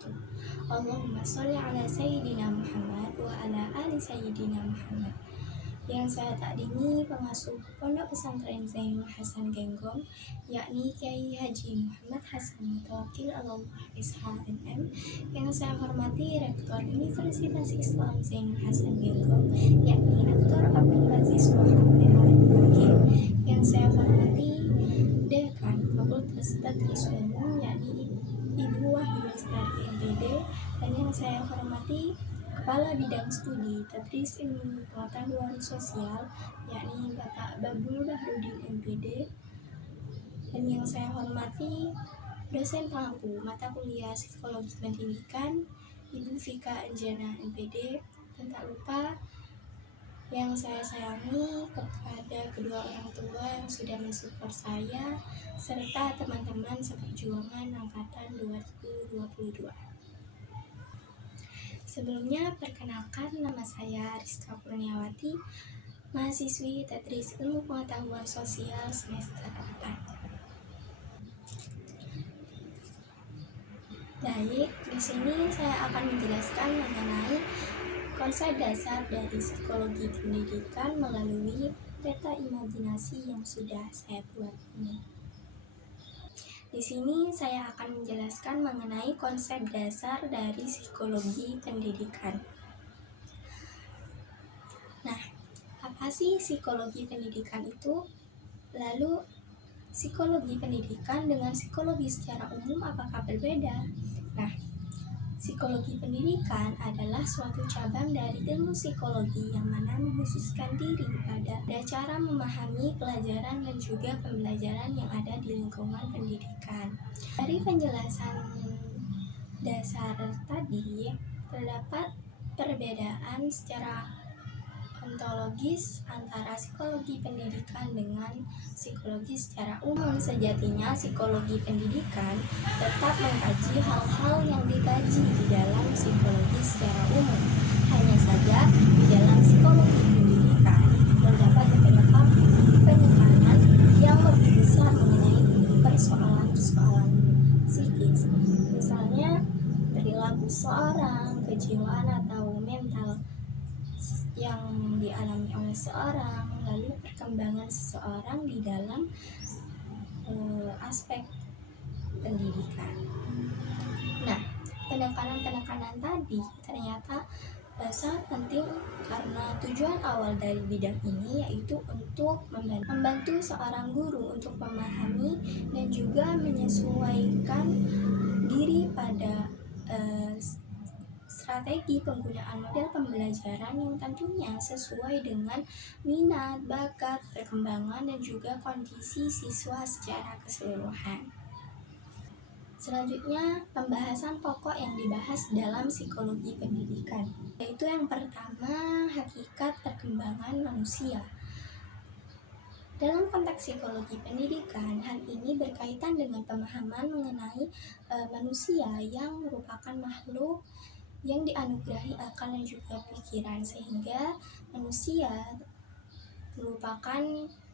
wabarakatuh. Allahumma sholli ala Sayyidina Muhammad wa ala ali Sayyidina Muhammad. Yang saya takdimi pengasuh Pondok Pesantren Zainul Hasan Genggong, yakni Kiai Haji Muhammad Hasan Mutawakil Allah Ishaq MM. Yang saya hormati Rektor Universitas Islam Zainul Hasan Genggong, yakni Dr. Abdul Aziz Muhammad Al-Wakil. Yang saya hormati Dekan Fakultas Tadris Umum, yakni Ibu Wahyu Lestari MPD. Dan yang saya hormati Kepala Bidang Studi Tadris Ilmu Pengetahuan Sosial, yakni Bapak Babul Bahrudin MPD. Dan yang saya hormati dosen pengampu mata kuliah Psikologi Pendidikan, Ibu Vika Anjana MPD. Dan tak lupa yang saya sayangi kepada kedua orang tua yang sudah mensupport saya, serta teman-teman seperjuangan Angkatan 2022. Sebelumnya, perkenalkan, nama saya Rizka Kurniawati, mahasiswi Tadris Ilmu Pengetahuan Sosial semester 4. Baik, di sini saya akan menjelaskan mengenai konsep dasar dari psikologi pendidikan melalui peta imajinasi yang sudah saya buat ini. Di sini saya akan menjelaskan mengenai konsep dasar dari psikologi pendidikan. Nah, apa sih psikologi pendidikan itu? Lalu, psikologi pendidikan dengan psikologi secara umum apakah berbeda? Nah, psikologi pendidikan adalah suatu cabang dari ilmu psikologi yang mana mengkhususkan diri pada cara memahami pelajaran dan juga pembelajaran yang ada di lingkungan pendidikan. Dari penjelasan dasar tadi, terdapat perbedaan secara ontologis antara psikologi pendidikan dengan psikologi secara umum. Sejatinya psikologi pendidikan tetap mengkaji hal-hal yang dikaji di dalam psikologi secara umum. Hanya saja di dalam psikologi pendidikan terdapat beberapa penekanan yang lebih besar mengenai persoalan-persoalan psikis. Misalnya perilaku seorang, kejiwaan atau mental yang dialami oleh seorang, lalu perkembangan seseorang di dalam aspek pendidikan. Nah, penekanan-penekanan tadi ternyata sangat penting karena tujuan awal dari bidang ini yaitu untuk membantu seorang guru untuk memahami dan juga menyesuaikan diri pada strategi penggunaan model pembelajaran yang tentunya sesuai dengan minat, bakat, perkembangan, dan juga kondisi siswa secara keseluruhan. Selanjutnya, pembahasan pokok yang dibahas dalam psikologi pendidikan, yaitu yang pertama, hakikat perkembangan manusia. Dalam konteks psikologi pendidikan, hal ini berkaitan dengan pemahaman mengenai manusia yang merupakan makhluk yang dianugerahi akal dan juga pikiran, sehingga manusia merupakan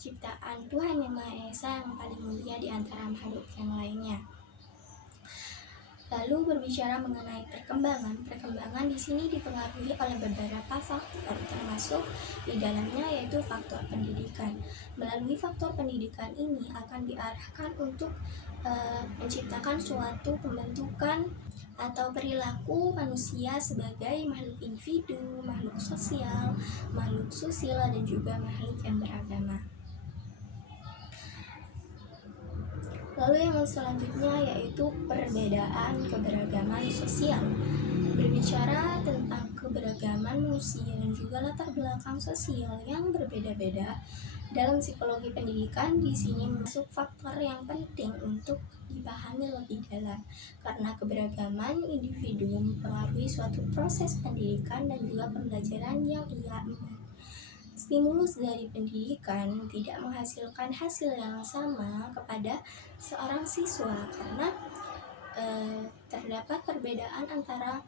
ciptaan Tuhan Yang Maha Esa yang paling mulia di antara makhluk yang lainnya. Lalu berbicara mengenai perkembangan di sini dipengaruhi oleh beberapa faktor, termasuk di dalamnya yaitu faktor pendidikan. Melalui faktor pendidikan ini akan diarahkan untuk menciptakan suatu pembentukan atau perilaku manusia sebagai makhluk individu, makhluk sosial, makhluk susila, dan juga makhluk yang beragama. Lalu yang selanjutnya yaitu perbedaan keberagaman sosial. Berbicara tentang keberagaman manusia dan juga latar belakang sosial yang berbeda-beda, dalam psikologi pendidikan di sini masuk faktor yang penting untuk dipahami lebih dalam, karena keberagaman individu mempengaruhi suatu proses pendidikan dan juga pembelajaran yang ia emban. Stimulus dari pendidikan tidak menghasilkan hasil yang sama kepada seorang siswa karena terdapat perbedaan antara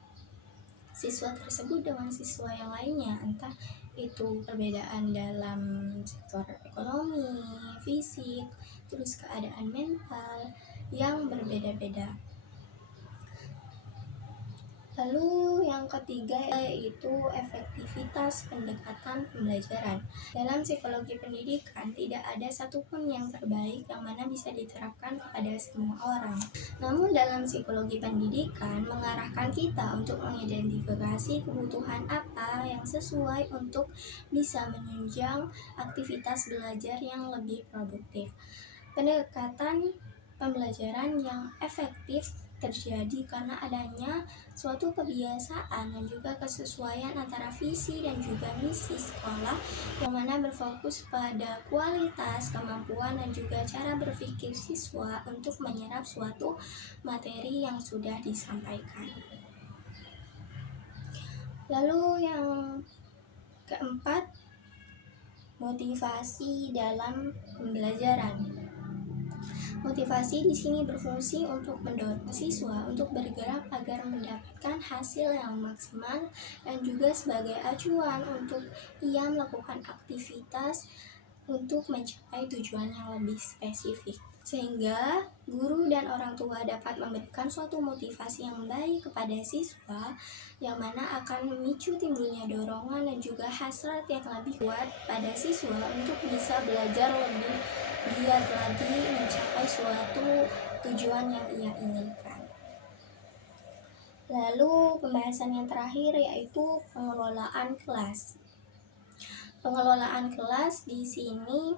siswa tersebut dengan siswa yang lainnya, entah itu perbedaan dalam sektor ekonomi, fisik, terus keadaan mental yang berbeda-beda. Lalu yang ketiga yaitu efektivitas pendekatan pembelajaran. Dalam psikologi pendidikan tidak ada satupun yang terbaik yang mana bisa diterapkan kepada semua orang. Namun dalam psikologi pendidikan mengarahkan kita untuk mengidentifikasi kebutuhan apa yang sesuai untuk bisa menunjang aktivitas belajar yang lebih produktif. Pendekatan pembelajaran yang efektif terjadi karena adanya suatu kebiasaan dan juga kesesuaian antara visi dan juga misi sekolah yang mana berfokus pada kualitas, kemampuan dan juga cara berpikir siswa untuk menyerap suatu materi yang sudah disampaikan. Lalu yang keempat, motivasi dalam pembelajaran. Motivasi di sini berfungsi untuk mendorong siswa untuk bergerak agar mendapatkan hasil yang maksimal dan juga sebagai acuan untuk ia melakukan aktivitas untuk mencapai tujuan yang lebih spesifik. Sehingga guru dan orang tua dapat memberikan suatu motivasi yang baik kepada siswa yang mana akan memicu timbulnya dorongan dan juga hasrat yang lebih kuat pada siswa untuk bisa belajar lebih giat lagi mencapai suatu tujuan yang ia inginkan. Lalu pembahasan yang terakhir yaitu pengelolaan kelas. Pengelolaan kelas di sini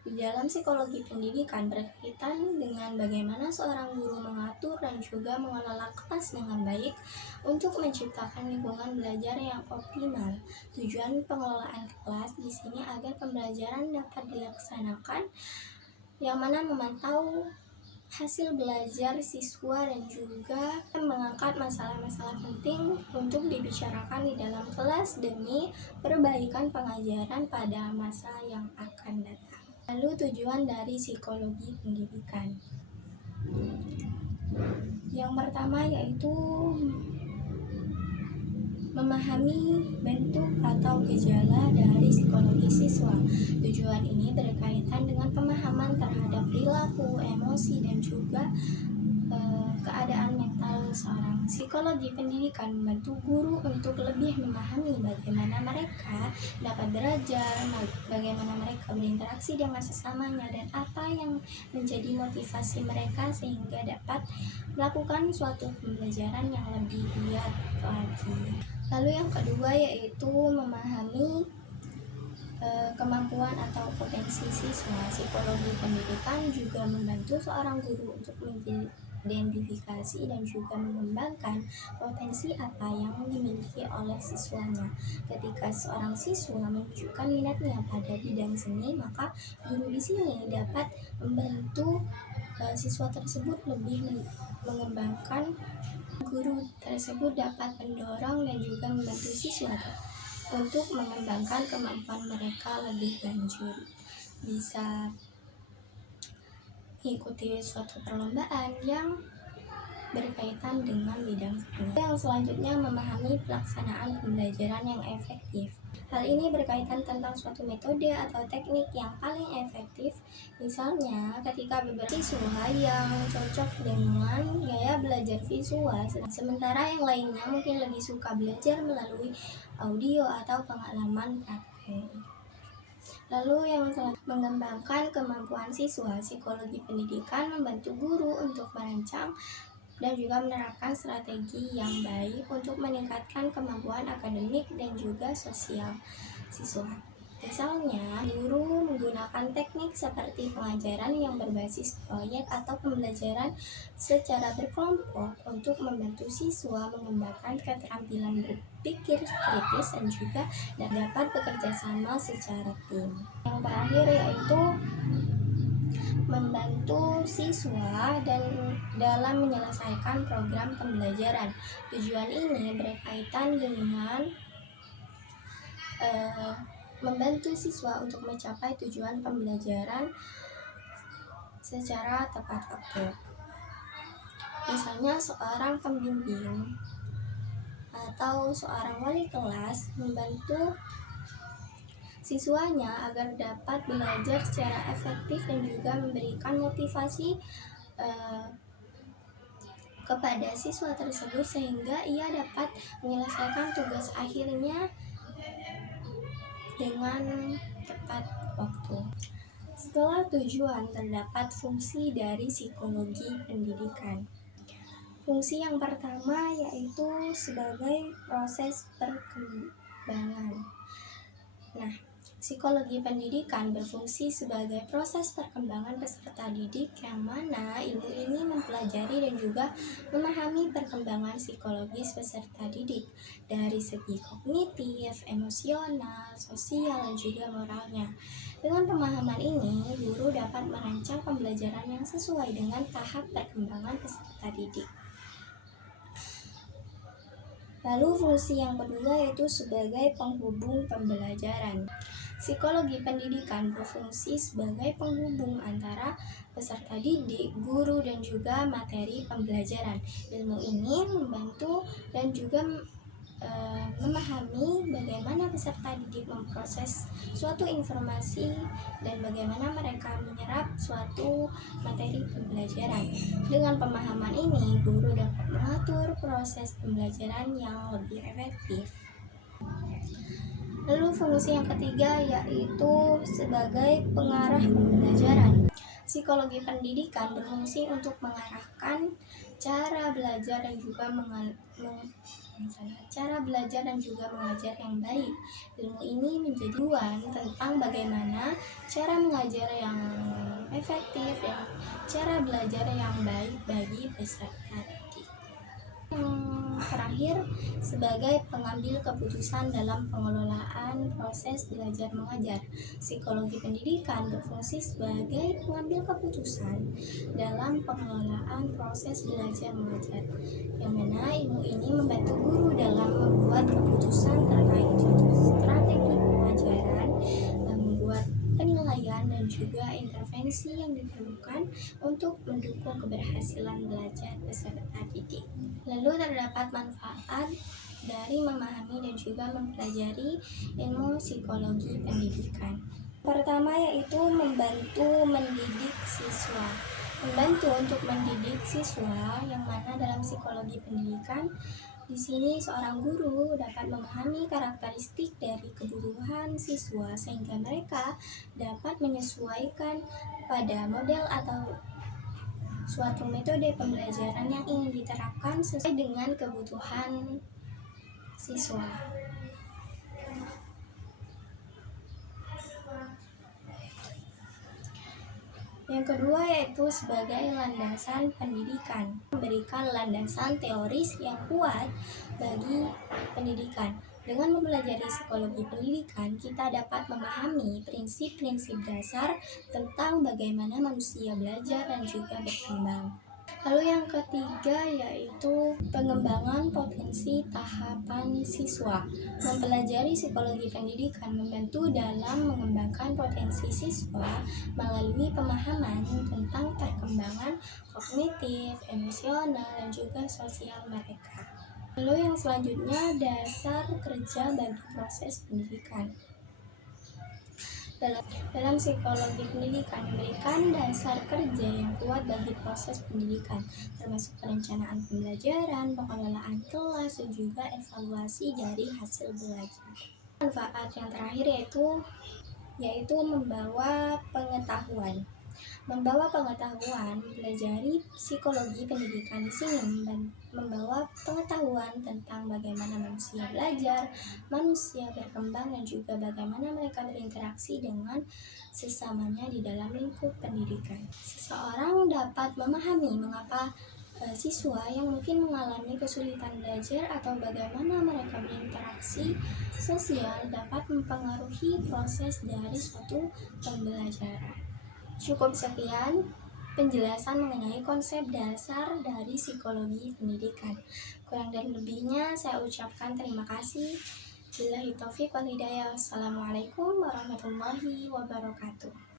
di dalam psikologi pendidikan berkaitan dengan bagaimana seorang guru mengatur dan juga mengelola kelas dengan baik untuk menciptakan lingkungan belajar yang optimal. Tujuan pengelolaan kelas di sini agar pembelajaran dapat dilaksanakan yang mana memantau hasil belajar siswa dan juga mengangkat masalah-masalah penting untuk dibicarakan di dalam kelas demi perbaikan pengajaran pada masa yang akan datang. Lalu tujuan dari psikologi pendidikan. Yang pertama yaitu memahami bentuk atau gejala dari psikologi siswa. Tujuan ini berkaitan dengan pemahaman terhadap perilaku, emosi, dan juga keadaan mental seorang. Psikologi pendidikan membantu guru untuk lebih memahami bagaimana mereka dapat belajar, bagaimana mereka berinteraksi dengan sesamanya, dan apa yang menjadi motivasi mereka sehingga dapat melakukan suatu pembelajaran yang lebih giat lagi. Lalu yang kedua yaitu memahami kemampuan atau potensi siswa. Psikologi pendidikan juga membantu seorang guru untuk mengidentifikasi dan juga mengembangkan potensi apa yang dimiliki oleh siswanya. Ketika seorang siswa menunjukkan minatnya pada bidang seni, maka guru di sini dapat membantu siswa tersebut lebih mengembangkan. Guru tersebut dapat mendorong dan juga membantu siswa untuk mengembangkan kemampuan mereka lebih lanjut. Bisa mengikuti suatu perlombaan yang berkaitan dengan bidang seni. Yang selanjutnya memahami pelaksanaan pembelajaran yang efektif. Hal ini berkaitan tentang suatu metode atau teknik yang paling efektif. Misalnya, ketika beberapa siswa yang cocok dengan gaya belajar visual, sementara yang lainnya mungkin lebih suka belajar melalui audio atau pengalaman praktek. Lalu yang selanjutnya, mengembangkan kemampuan siswa. Psikologi pendidikan membantu guru untuk merancang dan juga menerapkan strategi yang baik untuk meningkatkan kemampuan akademik dan juga sosial siswa. Misalnya, guru menggunakan teknik seperti pengajaran yang berbasis proyek atau pembelajaran secara berkelompok untuk membantu siswa mengembangkan keterampilan berpikir kritis dan juga dapat bekerja sama secara tim. Yang terakhir yaitu membantu siswa dan dalam menyelesaikan program pembelajaran. Tujuan ini berkaitan dengan membantu siswa untuk mencapai tujuan pembelajaran secara tepat waktu. Misalnya seorang pembimbing atau seorang wali kelas membantu siswanya agar dapat belajar secara efektif dan juga memberikan motivasi kepada siswa tersebut sehingga ia dapat menyelesaikan tugas akhirnya dengan tepat waktu. Setelah tujuan, terdapat fungsi dari psikologi pendidikan. Fungsi yang pertama yaitu sebagai proses perkembangan. Nah, psikologi pendidikan berfungsi sebagai proses perkembangan peserta didik yang mana ilmu ini mempelajari dan juga memahami perkembangan psikologis peserta didik dari segi kognitif, emosional, sosial, dan juga moralnya. Dengan pemahaman ini, guru dapat merancang pembelajaran yang sesuai dengan tahap perkembangan peserta didik. Lalu fungsi yang kedua yaitu sebagai penghubung pembelajaran. Psikologi pendidikan berfungsi sebagai penghubung antara peserta didik, guru, dan juga materi pembelajaran. Ilmu ini membantu dan juga memahami bagaimana peserta didik memproses suatu informasi dan bagaimana mereka menyerap suatu materi pembelajaran. Dengan pemahaman ini, guru dapat mengatur proses pembelajaran yang lebih efektif. Lalu fungsi yang ketiga yaitu sebagai pengarah pembelajaran. Psikologi pendidikan berfungsi untuk mengarahkan cara belajar dan juga mengajar yang baik. Ilmu ini menjadi tujuan tentang bagaimana cara mengajar yang efektif dan cara belajar yang baik bagi peserta didik. Yang terakhir, sebagai pengambil keputusan dalam pengelolaan proses belajar mengajar. Psikologi pendidikan berfungsi sebagai pengambil keputusan dalam pengelolaan proses belajar mengajar, yang mana ilmu ini membantu guru dalam membuat keputusan terkait suatu strategi pengajaran, membuat penilaian dan juga intervensi yang diperlukan untuk mendukung keberhasilan belajar peserta didik. Lalu terdapat manfaat dari memahami dan juga mempelajari ilmu psikologi pendidikan. Pertama yaitu membantu mendidik siswa. Membantu untuk mendidik siswa yang mana dalam psikologi pendidikan di sini seorang guru dapat memahami karakteristik dari kebutuhan siswa sehingga mereka dapat menyesuaikan pada model atau suatu metode pembelajaran yang ingin diterapkan sesuai dengan kebutuhan siswa. Yang kedua yaitu sebagai landasan pendidikan, memberikan landasan teoris yang kuat bagi pendidikan. Dengan mempelajari psikologi pendidikan, kita dapat memahami prinsip-prinsip dasar tentang bagaimana manusia belajar dan juga berkembang. Lalu yang ketiga yaitu pengembangan potensi tahapan siswa. Mempelajari psikologi pendidikan membantu dalam mengembangkan potensi siswa melalui pemahaman tentang perkembangan kognitif, emosional, dan juga sosial mereka. Lalu yang selanjutnya, dasar kerja bagi proses pendidikan. Dalam psikologi pendidikan memberikan dasar kerja yang kuat bagi proses pendidikan, termasuk perencanaan pembelajaran, pengelolaan kelas, dan juga evaluasi dari hasil belajar. Manfaat yang terakhir yaitu membawa pengetahuan. Membawa pengetahuan, mempelajari psikologi pendidikan di sini membawa pengetahuan tentang bagaimana manusia belajar, manusia berkembang, dan juga bagaimana mereka berinteraksi dengan sesamanya di dalam lingkup pendidikan. Seseorang dapat memahami mengapa siswa yang mungkin mengalami kesulitan belajar atau bagaimana mereka berinteraksi sosial dapat mempengaruhi proses dari suatu pembelajaran. Cukup sekian penjelasan mengenai konsep dasar dari psikologi pendidikan. Kurang dan lebihnya saya ucapkan terima kasih. Billahi taufiq wal hidayah. Wassalamualaikum warahmatullahi wabarakatuh.